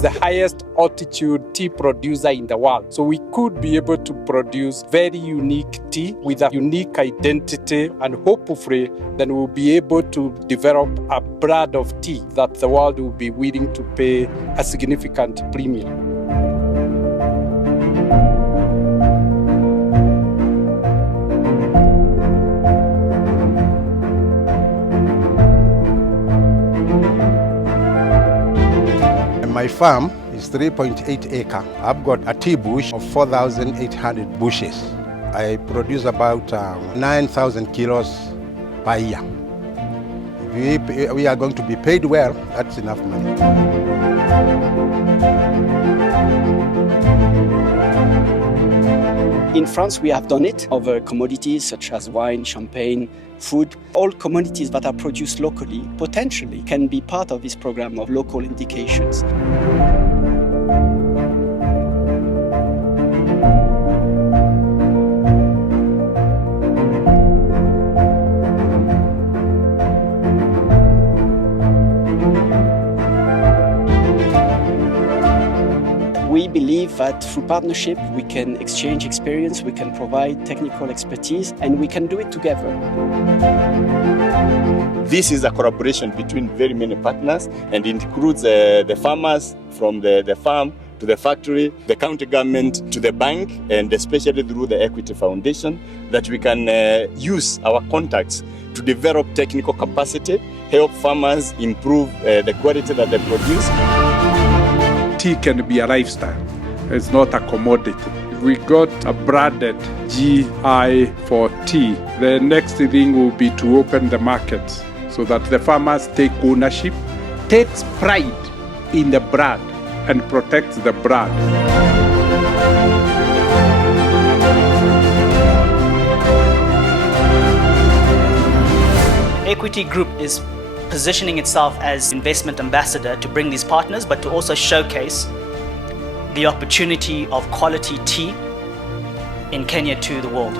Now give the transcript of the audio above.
is the highest altitude tea producer in the world. So we could be able to produce very unique tea with a unique identity, and hopefully then we'll be able to develop a brand of tea that the world will be willing to pay a significant premium. My farm is 3.8 acre. I've got a tea bush of 4,800 bushes. I produce about 9,000 kilos per year. If we are going to be paid well, that's enough money. In France, we have done it over commodities such as wine, champagne, food. All commodities that are produced locally potentially can be part of this program of local indications. We believe that through partnership, we can exchange experience, we can provide technical expertise, and we can do it together. This is a collaboration between very many partners and includes the farmers from the farm to the factory, the county government to the bank, and especially through the Equity Foundation, that we can use our contacts to develop technical capacity, help farmers improve the quality that they produce. Tea can be a lifestyle. It's not a commodity. If we got a branded GI for tea, the next thing will be to open the markets so that the farmers take ownership, takes pride in the brand, and protects the brand. Equity Group is positioning itself as investment ambassador to bring these partners, but to also showcase the opportunity of quality tea in Kenya to the world.